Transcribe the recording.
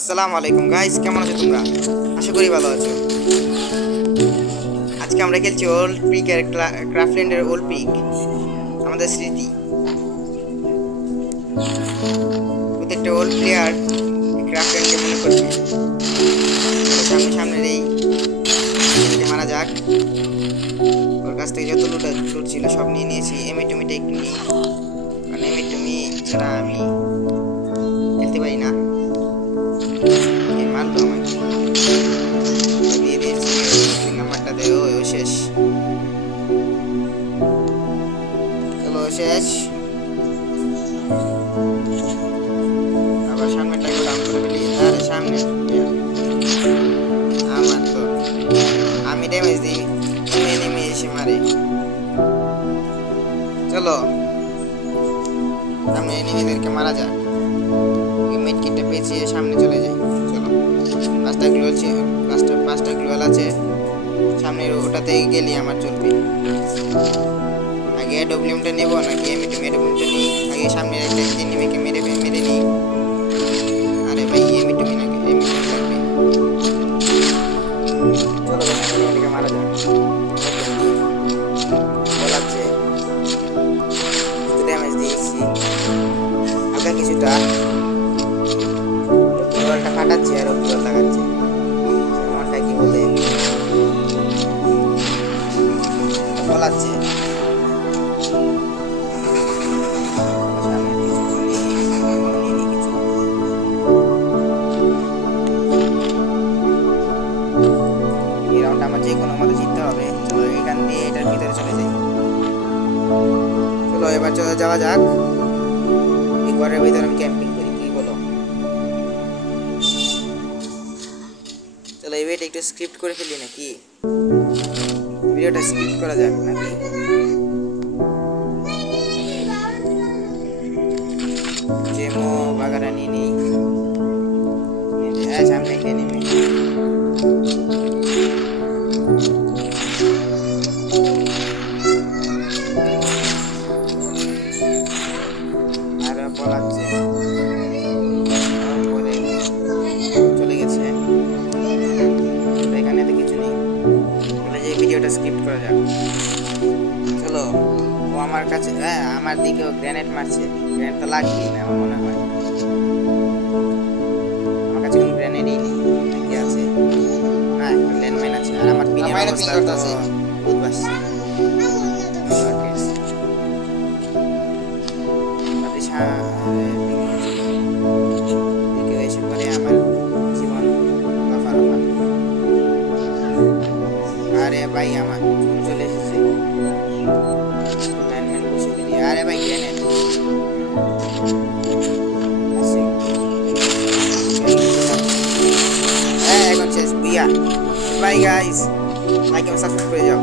আসসালামু আলাইকুম গাইস, কেমন আছো তোমরা? আশা করি ভালো আছো। আজকে আমরা খেলছি ওল্ড পিক এর ক্রাফটল্যান্ডের ওল্ড পিক, আমাদের স্মৃতি। প্রত্যেকটা ওল্ড প্লেয়ার ক্রাফটল্যান্ডকে মনে করবে। সামনে সামনে এই মারা যাক। ওর কাছ থেকে যত লুট ছিল সব নিয়ে নিয়েছি। এমিটুমিটা একটু নিই, কারণ এমিটুমি ছাড়া আমি খেলতে পারি না। মারলো আমাকে, দিয়ে দিয়েছি নাম্বারটা দেয়। ও শেষ, চলো শেষ। আবার সামনেটাকে ডাউন করে ফেলি। আরে সামনে আমার তো, আমি ড্যামেজ দিই, নেমে এসে মারে। চলো সামনে এনিমিদেরকে মারা যাক। মিড কিটটা পেঁচিয়ে সামনে চলে যাই। চলো, পাঁচটা গ্লোয়াল আছে সামনে, ওটাতে গেলে আমার চলবে। আগে ডব্লিউমটা নেবো নাকি এমিটুমিটা নিই? আগে সামনে একটা এনিমিকে মেরে নিই। আরে ভাই এমিটুমি নাকি এমিটুমি লাগবে। চলো এনিমিকে মারা যাক। বলাচ্ছে ড্যামেজ দিয়েছি হালকা কিছুটা। গ্লোয়ালটা ফাটাচ্ছে আর গ্লোয়াল লাগাচ্ছে। মনটা কি বলে বলাচ্ছে। এই রাউন্ডটা আমার যে কোনো মতো জিততে হবে। চলো এখান দিয়ে এটার ভিতরে চলে যাই। চলো এবার চলে যাওয়া যাক। এই ঘরের ভিতরে আমি ক্যাম্পিং করি, কি বলো? চলো এই ভিডিওটা একটু স্ক্রিপ্ট করে ফেলি নাকি? ভিডিওটা স্ক্রিপ্ট করা যাক নাকি? যেমো বাগারা নিয়ে নেই। হ্যাঁ সামনে একটা নেমে আর বলাচ্ছে চলে গেছে। এখানে তো কিছু নেই, বলে যে ভিডিওটা স্ক্রিপ্ট করা যাক। চলো ও আমার কাছে, হ্যাঁ আমার দিকেও গ্রেনেড মারছে। গ্রেনেড তো লাগবেই না আমার মনে হয়। আমার কাছে কোনো গ্রেনেডই নেই। কি আছে? না একটা ল্যান্ডমাইন আছে। আর আমার পিনের অবস্থা তো ভূত বাসছে। দিকে এসে পরে আমার জীবন রফা। আরে ভাই আমার চলে এসেছে। আরে ভাই গ্রেনেড এখন শেষ বুইয়া। বাই গাইস, লাইক এবং সাবস্ক্রাইব করে যাও।